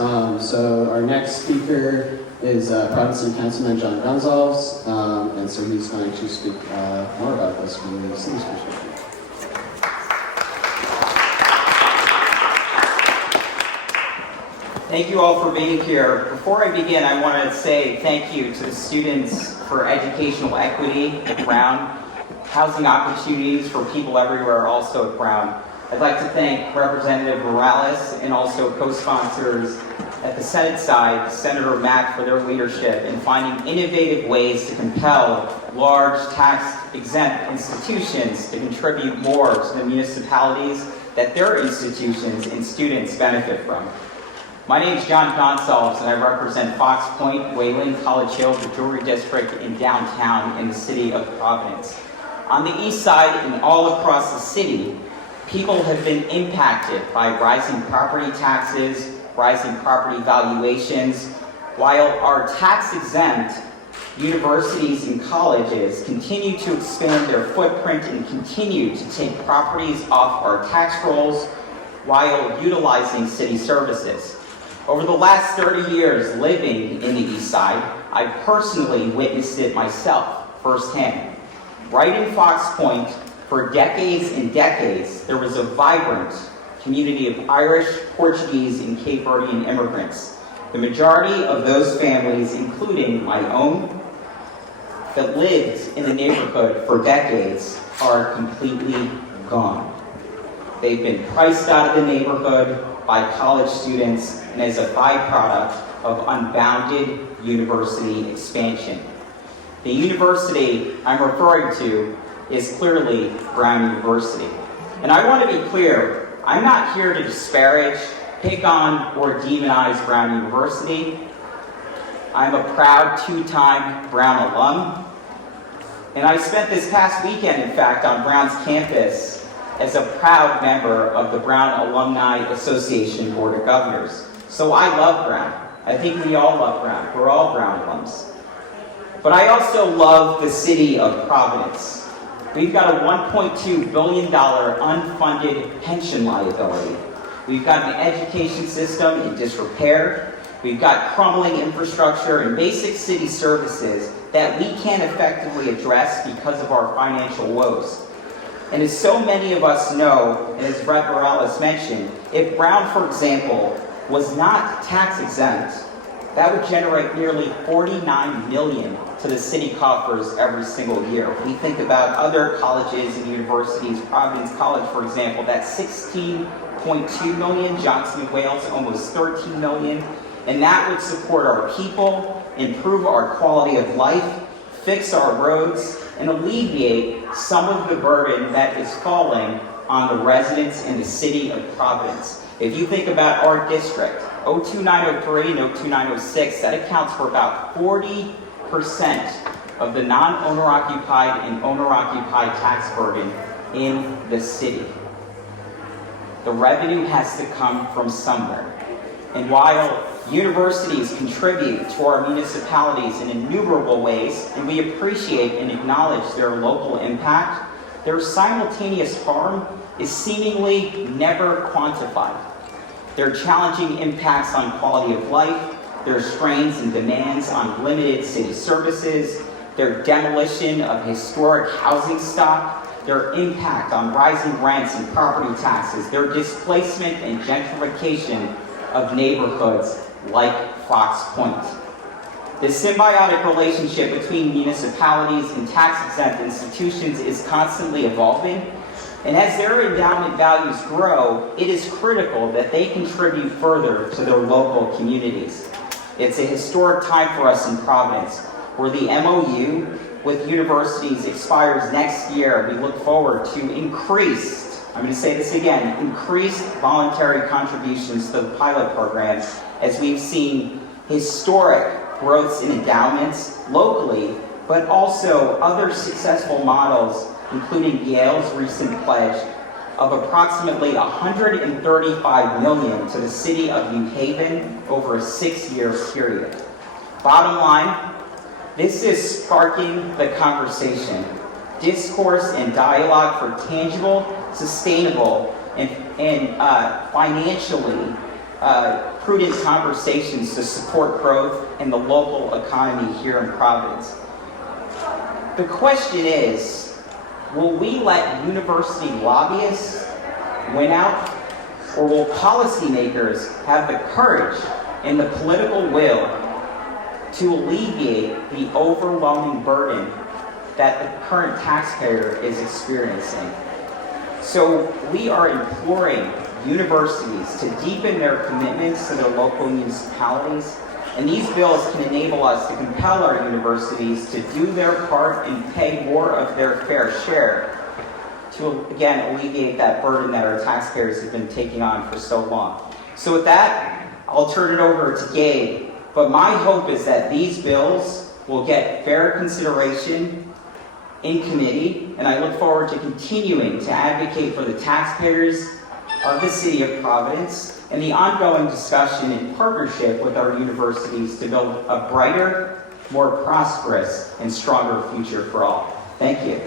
So our next speaker is Providence Councilman John Goncalves, and so he's going to speak more about this from the city's perspective. Thank you all for being here. Before I begin, I want to say thank you to the Students for Educational Equity at Brown, housing opportunities for people everywhere also at Brown. I'd like to thank Representative Morales and also co-sponsors at the Senate side, Senator Mack, for their leadership in finding innovative ways to compel large tax-exempt institutions to contribute more to the municipalities that their institutions and students benefit from. My name is John Goncalves, and I represent Fox Point, Wayland, College Hill, the Jewelry District, in downtown in the city of Providence. On the east side and all across the city, people have been impacted by rising property taxes, rising property valuations, while our tax-exempt universities and colleges continue to expand their footprint and continue to take properties off our tax rolls while utilizing city services. Over the last 30 years living in the East Side, I personally witnessed it myself firsthand. Right in Fox Point, for decades and decades, there was a vibrant community of Irish, Portuguese, and Cape Verdean immigrants. The majority of those families, including my own, that lived in the neighborhood for decades, are completely gone. They've been priced out of the neighborhood by college students and as a byproduct of unbounded university expansion. The university I'm referring to is clearly Brown University. And I want to be clear, I'm not here to disparage, pick on, or demonize Brown University. I'm a proud two-time Brown alum. And I spent this past weekend, in fact, on Brown's campus as a proud member of the Brown Alumni Association Board of Governors. So I love Brown. I think we all love Brown. We're all Brown alums. But I also love the city of Providence. We've got a $1.2 billion unfunded pension liability. We've got an education system in disrepair. We've got crumbling infrastructure and basic city services that we can't effectively address because of our financial woes. And as so many of us know, and as Brett Morales mentioned, if Brown, for example, was not tax exempt, that would generate nearly $49 million to the city coffers every single year. If we think about other colleges and universities, Providence College, for example, that's $16.2 million, Johnson & Wales almost $13 million, and that would support our people, improve our quality of life, fix our roads, and alleviate some of the burden that is falling on the residents in the city of Providence. If you think about our district, 02903 and 02906, that accounts for about 40% of the non-owner occupied and owner occupied tax burden in the city. The revenue has to come from somewhere. And while universities contribute to our municipalities in innumerable ways, and we appreciate and acknowledge their local impact, their simultaneous harm is seemingly never quantified. Their challenging impacts on quality of life, their strains and demands on limited city services, their demolition of historic housing stock, their impact on rising rents and property taxes, their displacement and gentrification of neighborhoods like Fox Point. The symbiotic relationship between municipalities and tax-exempt institutions is constantly evolving, and as their endowment values grow, it is critical that they contribute further to their local communities. It's a historic time for us in Providence, where the MOU with universities expires next year. We look forward to increased, I'm going to say this again, increased voluntary contributions to the pilot program, as we've seen historic growths in endowments locally, but also other successful models, including Yale's recent pledge of approximately $135 million to the city of New Haven over a 6-year period. Bottom line, this is sparking the conversation, discourse and dialogue for tangible, sustainable, and financially prudent conversations to support growth in the local economy here in Providence. The question is, will we let university lobbyists win out, or will policymakers have the courage and the political will to alleviate the overwhelming burden that the current taxpayer is experiencing? So we are imploring universities to deepen their commitments to their local municipalities, and these bills can enable us to compel our universities to do their part and pay more of their fair share to, again, alleviate that burden that our taxpayers have been taking on for so long. So with that, I'll turn it over to Gabe, but my hope is that these bills will get fair consideration in committee, and I look forward to continuing to advocate for the taxpayers of the City of Providence and the ongoing discussion in partnership with our universities to build a brighter, more prosperous, and stronger future for all. Thank you.